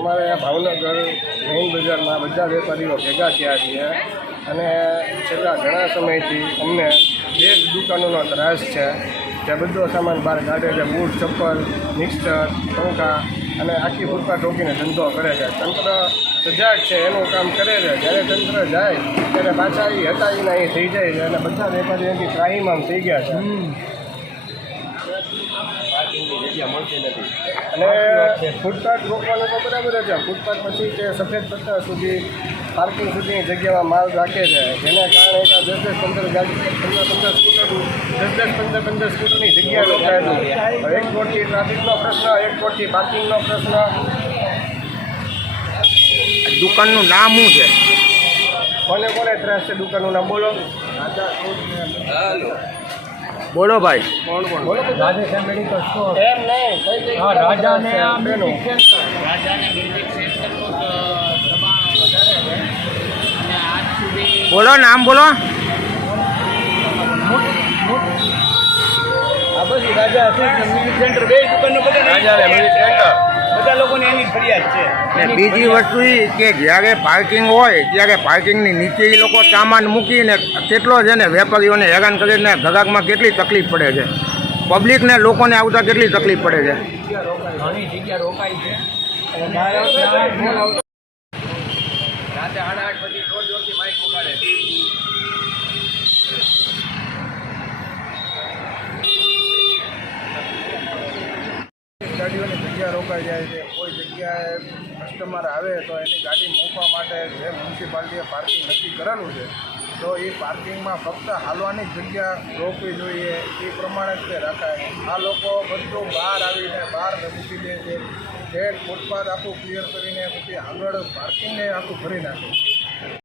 અમારે ભાવનગર મેઇન બજારમાં બધા વેપારીઓ ભેગા થયા છીએ અને છેલ્લા ઘણા સમયથી અમને બે જ દુકાનોનો ત્રાસ છે જે બધો સામાન બહાર કાઢે છે, બૂટ, ચપ્પલ, મિક્સર, પંખા અને આખી ફૂટપાથ રોકીને ધંધો કરે છે. તંત્ર સજાગ છે, એનું કામ કરે છે. જ્યારે તંત્ર જાય ત્યારે પાછા એ હટાવીને અહીં થઈ જાય છે અને બધા વેપારીઓ અહીંથી ત્રાહીમામ થઈ ગયા છે. જગ્યા મળતી નથી અને ફૂટપાથ રોકવાનું તો બરાબર છે. ફૂટપાથ પછી તે સફેદ પથ્થર સુધી પાર્કિંગ સુધીની જગ્યામાં માલ રાખે છે, જેના કારણે 10-15 ગાડી 15 સ્કૂટર 10-15 સ્કૂટરની જગ્યા રોકાય છે. એક કોટથી ટ્રાફિકનો પ્રશ્ન, એક કોટથી પાર્કિંગનો પ્રશ્ન. દુકાનનું નામ શું છે? કોને ત્રાસ છે દુકાનનું નામ બોલો? બોલો ભાઈ. બોલો રાધેશ્યામ મેડિકલ સ્ટોર. એમ નહીં, હા, રાજાને આ મ્યુઝિક સેન્ટર. બોલો, નામ બોલો. આ પછી રાજા મ્યુઝિક સેન્ટર, બે દુકાનનો બધા રાજા મ્યુઝિક સેન્ટર, બધા લોકોને એની ફરિયાદ છે. ને બીજી વસ્તુ એ કે જ્યારે પાર્કિંગ હોય ત્યારે પાર્કિંગની નીચે એ લોકો સામાન મૂકીને કેટલો છે ને વેપારીઓને હેરાન કરીને ગ્રાહકમાં કેટલી તકલીફ પડે છે, પબ્લિકને લોકોને આવતા કેટલી તકલીફ પડે છે. ઘણી જગ્યા રોકાય છે. રાતે 8:30 પછી જોરથી માઇક ઉગાડે. ગાડીઓની જગ્યા રોકાઈ જાય છે. કોઈ જગ્યાએ કસ્ટમર આવે તો એની ગાડી મૂકવા માટે જે મ્યુનિસિપાલિટીએ પાર્કિંગ નક્કી કરેલું છે તો એ પાર્કિંગમાં ફક્ત હાલવાની જ જગ્યા રોકવી જોઈએ, એ પ્રમાણે જ તે રખાય. આ લોકો બધું બહાર આવીને બહાર મૂકી દે છે. જે ફૂટપાથ આખું ક્લિયર કરીને પછી આગળ પાર્કિંગને આખું ભરી નાખે.